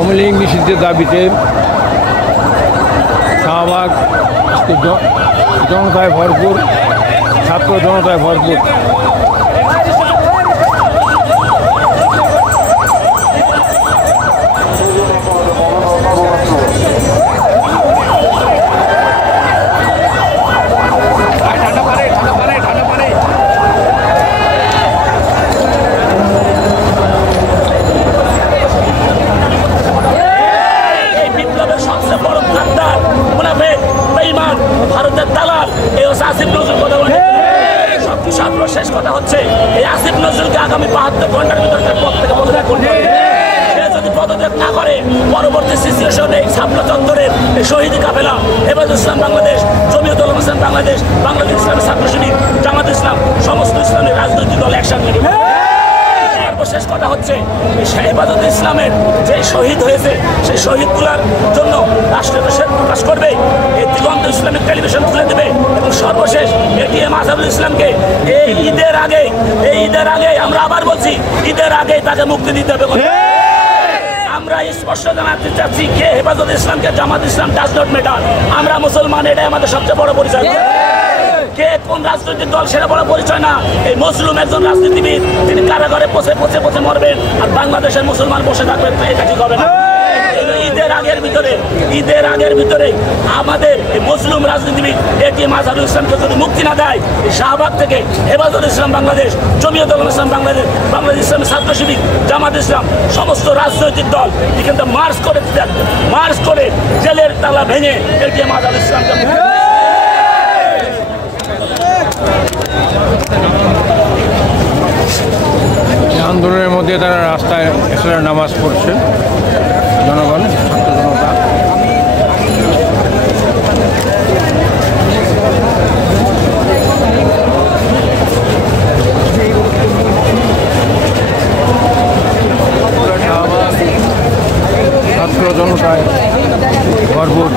আওয়ামী লীগ নিষিদ্ধের দাবিতে শাহবাগ জনতায় ভরপুর, ছাত্র জনতায় ভরপুর। ভারতের দালাল এই আসিফ নজরুল কথা বলে সবচেয়ে সর্বশেষ কথা হচ্ছে এই আসিফ নজরুলকে আগামী 72 ঘন্টার ভিতরে পদ থেকে পদত্যাগ করতে হবে। সে যদি পদত্যাগ না করে পরবর্তী সিচুয়েশনে এই ছাত্র চত্বরের এই শহীদ কাফেলা হেফাজত ইসলাম বাংলাদেশ, জমিয়তুল উলামা ইসলাম বাংলাদেশ, বাংলাদেশ ইসলামী ছাত্র শিবির, জামাত ইসলাম সমস্ত ইসলামী রাজনৈতিক দল একসাথে নেবে। সর্বশেষ কথা হচ্ছে হেফাজত ইসলামের যে শহীদ হয়েছে সেই শহীদগুলোর জন্য রাষ্ট্রীয় প্রকাশ করবে, এই দিগন্ত ইসলামিক টেলিভিশন তুলে দেবে এবং সর্বশেষ এটিএম আজহারুল ইসলামকে এই ঈদের আগে আমরা আবার বলছি ঈদের আগে তাকে মুক্তি দিতে হবে। আমরা স্পষ্ট জানাতে চাচ্ছি কে হেফাজত ইসলামকে জামাত ইসলাম ডাজ নট ম্যাটার। আমরা মুসলমান, এটাই আমাদের সবচেয়ে বড় পরিচয়। কে কোন রাজনৈতিক দল সেটা বড় পরিচয় না। এই মজলুম একজন রাজনীতিবিদ, তিনি কারাগারে পচে মরবেন আর বাংলাদেশের মুসলমান বসে থাকবেন, এটা ঠিক হবে না। ঈদের আগের ভিতরে আমাদের এই মজলুম রাজনীতিবিদ এটিএম আজহারুল ইসলামকে যদি মুক্তি না দেয়, এই শাহবাগ থেকে হেফাজত ইসলাম বাংলাদেশ, জমিয়তুল উলামা ইসলাম বাংলাদেশ, বাংলাদেশ ইসলামী ছাত্র শিবির, জামাত ইসলাম সমস্ত রাজনৈতিক দল এখানে মার্চ করে জেলের তালা ভেঙে এটিএম আজহারুল ইসলামকে আন্দোলনের মধ্যে তারা রাস্তায় এসে নামাজ পড়ছে জনগণ, ছাত্র জনতা। ছাত্র জনতায় ভরপুর।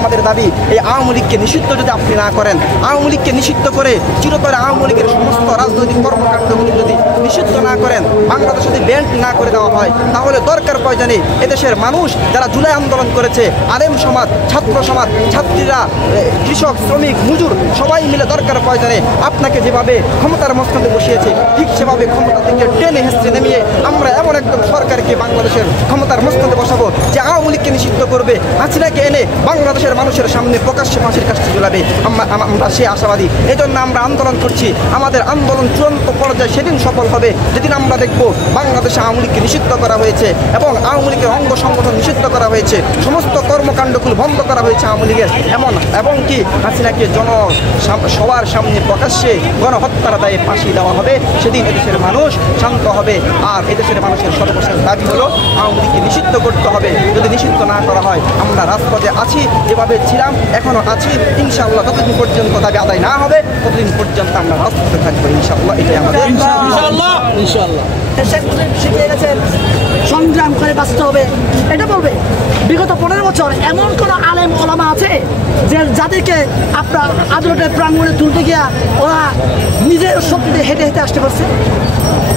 আমাদের দাবি এই আওয়ামী লীগকে নিষিদ্ধ যদি আপনি না করেন, আওয়ামী লীগকে নিষিদ্ধ করে চিরতরে আওয়ামী লীগের সমস্ত রাজনৈতিক কর্মকাণ্ডগুলি যদি নিষিদ্ধ না করেন, বাংলাদেশ যদি ব্যান্ড না করে দেওয়া হয়, তাহলে দরকার প্রয়োজনে এদেশের মানুষ যারা জুলাই আন্দোলন করেছে, আলেম সমাজ, ছাত্র সমাজ, ছাত্রীরা, কৃষক, শ্রমিক, মজুর সবাই মিলে দরকার প্রয়োজনে আপনাকে যেভাবে ক্ষমতার মস্তকে বসিয়েছে ঠিক সেভাবে ক্ষমতা থেকে টেনে হেসড়ে নেমিয়ে আমরা এমন একদম সরকারকে বাংলাদেশের ক্ষমতার মস্তকে বসাবো যে আওয়ামী লীগকে নিষিদ্ধ করবে, হাসিনাকে এনে বাংলাদেশের মানুষের সামনে প্রকাশ্যে ফাঁসির কাছে ঝুলাবে। আমরা সে আশাবাদী। এই জন্য আমরা আন্দোলন করছি। আমাদের আন্দোলন চূড়ান্ত পর্যায়ে সেদিন সফল হবে যেদিন আমরা দেখব বাংলাদেশে আওয়ামী লীগকে নিষিদ্ধ করা হয়েছে এবং আওয়ামী লীগের অঙ্গ সংগঠন নিষিদ্ধ করা হয়েছে, সমস্ত কর্মকাণ্ডগুলো বন্ধ করা হয়েছে আওয়ামী লীগের এবং কি হাসিনাকে সবার সামনে প্রকাশ্যে গণহত্যার দায়ে ফাঁসি দেওয়া হবে। সেদিন এদেশের মানুষ শান্ত হবে। আর এদেশের মানুষের সর্বশেষ দাবি হলো আওয়ামী লীগকে নিষিদ্ধ করতে হবে। যদি নিষিদ্ধ না করা হয় আমরা রাজপথে আছি, যেভাবে ছিলাম এখনো আছি। ইনশাআল্লাহ যতদিন পর্যন্ত দাবি আদায় না হবে ততদিন পর্যন্ত আমরা রাজপথে থাকবো। ইনশাআল্লাহ এটাই আমাদের ইনশাআল্লাহ। শেখ মুজিব শিখিয়ে গেছেন সংগ্রাম করে বাঁচতে হবে। এটা বলবে বিগত 15 বছর এমন কোন আলেম ওলামা আছে যে যাদেরকে আপনার আদালতের প্রাঙ্গণে তুলতে গিয়া ওরা নিজের শক্তিতে হেঁটে হেঁটে আসতে পারছে,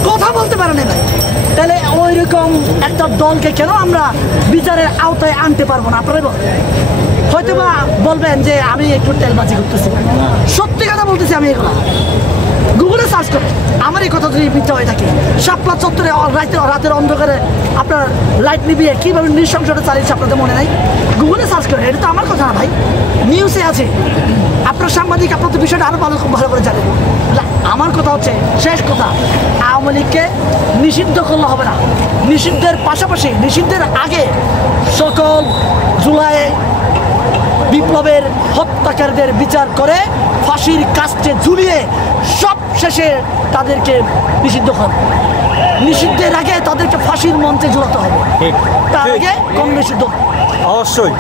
কথা বলতে পারে না। তাহলে ওই রকম একটা দলকে কেন আমরা বিচারের আওতায় আনতে পারবো না? আপনারা হয়তো বা বলবেন যে আমি একটু তেলবাজি করতেছি, সত্যি কথা বলতেছি আমি এগুলো। গুগলে সার্চ করে আমার এই কথা যদি মিথ্যা হয়ে থাকে, শাপলা চত্বরে রাতের অন্ধকারে আপনার লাইট নিবিয়ে কীভাবে নৃশংসতা চালিয়েছে আপনাদের মনে নাই? গুগলে সার্চ করে, এটা তো আমার কথা না ভাই, নিউজে আছে। আপনার সাংবাদিক, আপনার তো বিষয়টা আরও ভালো করে জানেন। আমার কথা হচ্ছে, শেষ কথা, আওয়ামী লীগকে নিষিদ্ধ করলে হবে না। নিষিদ্ধের পাশাপাশি, নিষিদ্ধের আগে সকল জুলাই বিপ্লবের হত্যাকারীদের বিচার করে ফাঁসির কাস্টে ঝুলিয়ে সব শেষে তাদেরকে নিষিদ্ধ হবে। নিষিদ্ধের আগে তাদেরকে ফাঁসির মঞ্চে ঝুলাতে হবে, তার আগে কম নিষিদ্ধ অবশ্যই।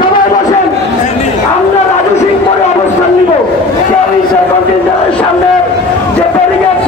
সবাই বসেন, আমরা রাজু সিং পরে অবস্থান নিব। সামনে যে ব্যারিকেড